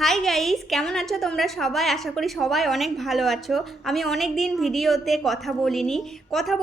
Hi guys, কেমন আছো তোমরা সবাই? আশা করি সবাই অনেক ভালো আছো। আমি অনেক দিন ভিডিওতে কথা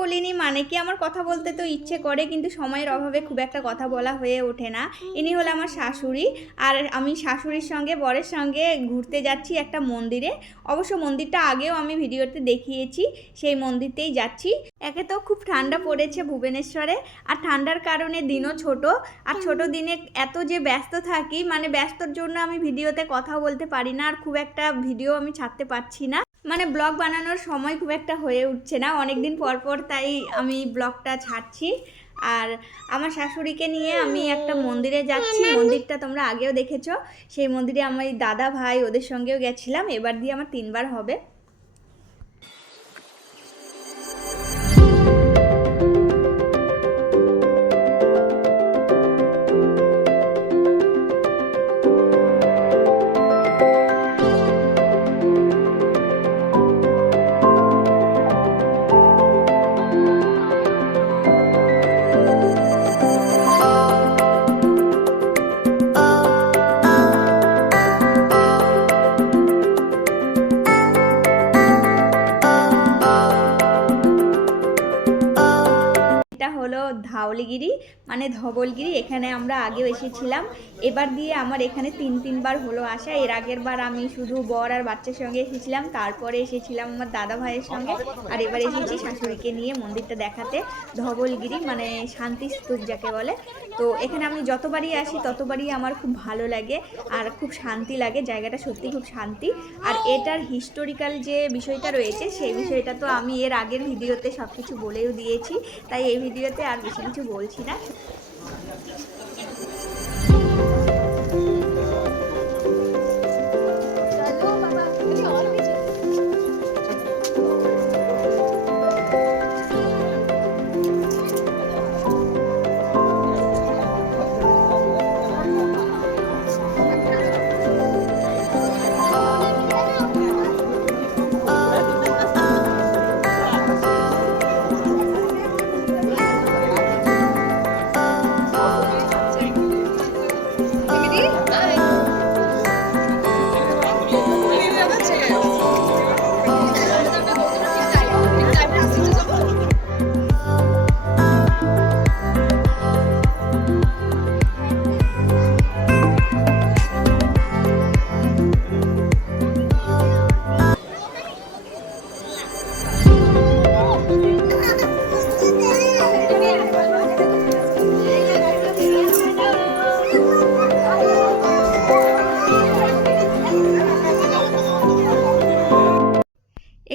বলিনি মানে কি, আমার কথা বলতে তো ইচ্ছে করে কিন্তু সময়ের অভাবে খুব একটা কথা বলা হয়ে ওঠে না। ইনি হলো আমার শাশুড়ি। আর আমি শাশুড়ির সঙ্গে বরের সঙ্গে ঘুরতে যাচ্ছি একটা মন্দিরে। অবশ্য মন্দিরটা আগেও আমি ভিডিওতে দেখিয়েছি, সেই মন্দিরতেই যাচ্ছি। একে তো খুব ঠান্ডা পড়েছে ভুবনেশ্বরে, আর ঠান্ডার কারণে দিনও ছোট। আর ছোট দিনে এত যে ব্যস্ত থাকি, মানে ব্যস্তর জন্য আমি ভিডিওতে কথা বলতে পারি না, আর খুব একটা ভিডিও আমি ছাড়তে পারছি না। মানে ব্লগ বানানোর সময় খুব একটা হয়ে উঠছে না অনেক দিন পর পর, তাই আমি ব্লগটা ছাড়ছি। আর আমার শাশুড়িকে নিয়ে আমি একটা মন্দিরে যাচ্ছি। মন্দিরটা তোমরা আগেও দেখেছো। সেই মন্দিরে আমার দাদা ভাই ওদের সঙ্গেও গেছিলাম, এবার দিয়ে আমার 3বার হবে। এটা হলো ধাওলিগিরি, মানে ধবলগিরি। এখানে আমরা আগেও এসেছিলাম। এবার দিয়ে আমার এখানে 3বার হলো আসা। এর আগের বার আমি শুধু বর আর বাচ্চার সঙ্গে এসেছিলাম, তারপরে এসেছিলাম আমার দাদা ভাইয়ের সঙ্গে, আর এবার এসেছি শাশুড়িকে নিয়ে মন্দিরটা দেখাতে। ধবলগিরি মানে শান্তি স্তূপ যাকে বলে। তো এখানে আমি যতবারই আসি ততবারই আমার খুব ভালো লাগে আর খুব শান্তি লাগে। জায়গাটা সত্যি খুব শান্তি। আর এটার হিস্টোরিক্যাল যে বিষয়টা রয়েছে, সেই বিষয়টা তো আমি এর আগের ভিডিওতে সব কিছু বলেও দিয়েছি, তাই এই ভিডিওতে আর বেশি কিছু বলছি না।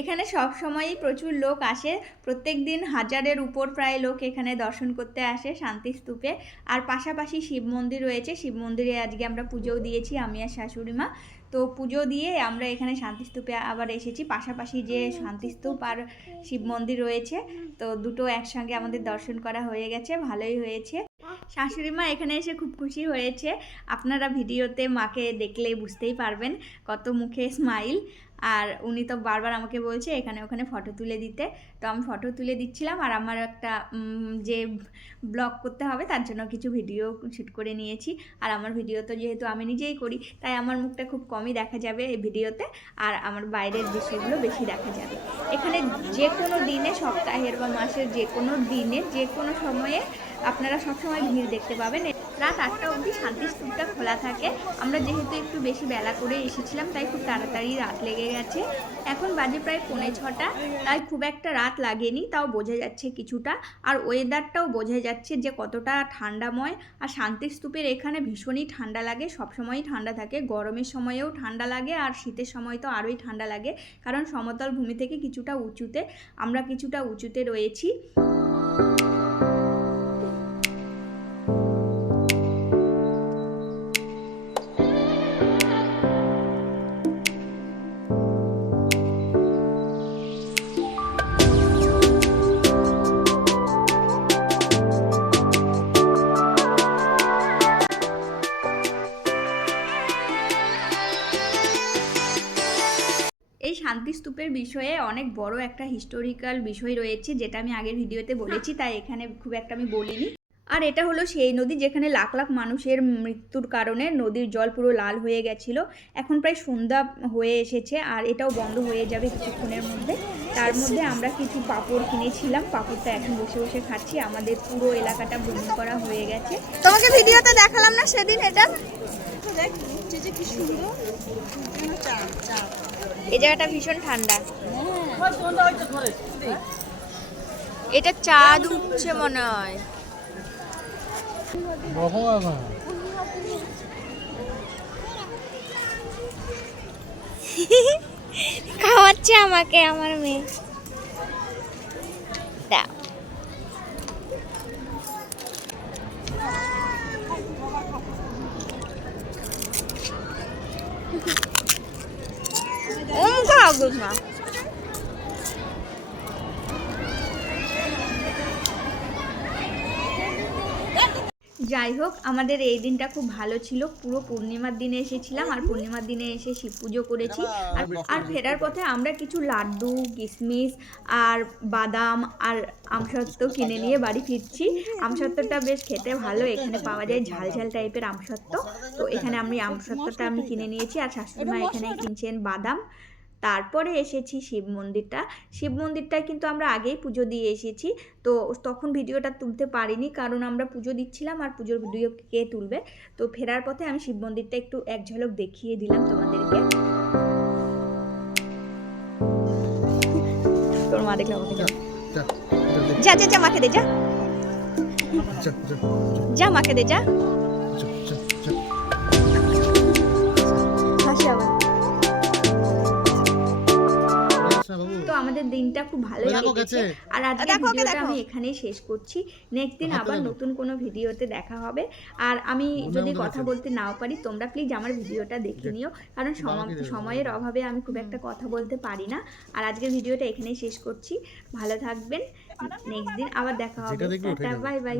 এখানে সব সময়ই প্রচুর লোক আসে। প্রত্যেক দিন 1000-এর উপর প্রায় লোক এখানে দর্শন করতে আসে শান্তি স্তূপে। আর পাশাপাশি শিব মন্দির রয়েছে। শিব মন্দিরে আজকে আমরা পুজোও দিয়েছি, আমি আর শাশুড়ি মা। তো পুজো দিয়ে আমরা এখানে শান্তি স্তূপে আবার এসেছি। পাশাপাশি যে শান্তি স্তূপ আর শিব মন্দির রয়েছে, তো দুটো একসঙ্গে আমাদের দর্শন করা হয়ে গেছে, ভালোই হয়েছে। শাশুড়ি মা এখানে এসে খুব খুশি হয়েছে। আপনারা ভিডিওতে মাকে দেখলেই বুঝতেই পারবেন কত মুখে স্মাইল। আর উনি তো বারবার আমাকে বলছে এখানে ওখানে ফটো তুলে দিতে, তো আমি ফটো তুলে দিচ্ছিলাম। আর আমার একটা যে ব্লগ করতে হবে তার জন্য কিছু ভিডিও শ্যুট করে নিয়েছি। আর আমার ভিডিও তো যেহেতু আমি নিজেই করি, তাই আমার মুখটা খুব কমই দেখা যাবে এই ভিডিওতে, আর আমার বাইরের দৃশ্যগুলো বেশি দেখা যাবে। এখানে যে কোনো দিনে, সপ্তাহের বা মাসের যে কোনো দিনে, যে কোনো সময়ে আপনারা সবসময় ভিড় দেখতে পাবেন। রাত 8টা অবধি শান্তি স্তূপটা খোলা থাকে। আমরা যেহেতু একটু বেশি বেলা করে এসেছিলাম, তাই খুব তাড়াতাড়ি রাত লেগে গেছে। এখন বাজে প্রায় 6:45, তাই খুব একটা রাত লাগেনি, তাও বোঝা যাচ্ছে কিছুটা। আর ওয়েদারটাও বোঝা যাচ্ছে যে কতটা ঠান্ডাময়। আর শান্তি স্তূপের এখানে ভীষণই ঠান্ডা লাগে, সবসময়ই ঠান্ডা থাকে। গরমের সময়েও ঠান্ডা লাগে, আর শীতের সময় তো আরোই ঠান্ডা লাগে, কারণ সমতল ভূমি থেকে কিছুটা উঁচুতে, আমরা কিছুটা উঁচুতে রয়েছি। এই শান্তি স্তূপের বিষয়ে অনেক বড় একটা হিস্টোরিক্যাল বিষয় রয়েছে, যেটা আমি আগের ভিডিওতে বলেছি, তাই এখানে খুব একটা আমি বলিনি। আর এটা হলো সেই নদী যেখানে লাখ লাখ মানুষের মৃত্যুর কারণে নদীর জল পুরো লাল হয়ে গেছিলো। এখন প্রায় সন্ধ্যা হয়ে এসেছে আর এটাও বন্ধ হয়ে যাবে কিছুক্ষণের মধ্যে। তার মধ্যে আমরা কিছু পাঁপড় কিনেছিলাম, পাঁপড়টা এখন বসে বসে খাচ্ছি। আমাদের পুরো এলাকাটা ভ্রমণ করা হয়ে গেছে। তোমাকে ভিডিওতে দেখালাম না সেদিন এটা, এই জায়গাটা ভীষণ ঠান্ডা। এটা চাঁদ উঠছে মনে হয়। খাওয়াচ্ছে আমাকে আমার মেয়ে। দাও। না যাই হোক, আমাদের এই দিনটা খুব ভালো ছিল। পুরো পূর্ণিমার দিনে এসেছিলাম আর পূর্ণিমার দিনে এসে শিব পুজো করেছি। আর ফেরার পথে আমরা কিছু লাড্ডু, কিশমিশ আর বাদাম আর আমসত্ত্ব কিনে নিয়ে বাড়ি ফিরছি। আমসত্ত্বটা বেশ খেতে ভালো, এখানে পাওয়া যায় ঝাল ঝাল টাইপের আমসত্ত্ব। তো এখানে আমসত্ত্বটা আমি কিনে নিয়েছি আর শাশুড়ি মা এখানে কিনছেন বাদাম। তারপরে এসেছি শিব মন্দিরটায় কিন্তু আমরা আগেই পুজো দিয়ে এসেছি, তো তখন ভিডিওটা তুলতে পারিনি কারণ আমরা পুজো দিচ্ছিলাম আর পুজোর ভিডিও কে তুলবে। তো ফেরার পথে আমি শিব মন্দিরটা একটু এক ঝলক দেখিয়ে দিলাম তোমাদেরকে। তোর মা দেখলে আমাকে যা যা যা মাকে দে, যা যা মাকে দে, যা হাসি আবার। তো আমাদের দিনটা খুব ভালোই কেটেছে আর আজকে ভিডিওটা আমি এখানেই শেষ করছি। নেক্সট দিন আবার নতুন কোনো ভিডিওতে দেখা হবে। আর আমি যদি কথা বলতে নাও পারি তোমরা প্লিজ আমার ভিডিওটা দেখে নিও, কারণ সময়ের অভাবে আমি খুব একটা কথা বলতে পারি না। আর আজকের ভিডিওটা এখানেই শেষ করছি। ভালো থাকবেন, নেক্সট দিন আবার দেখা হবে। Tata, bye bye.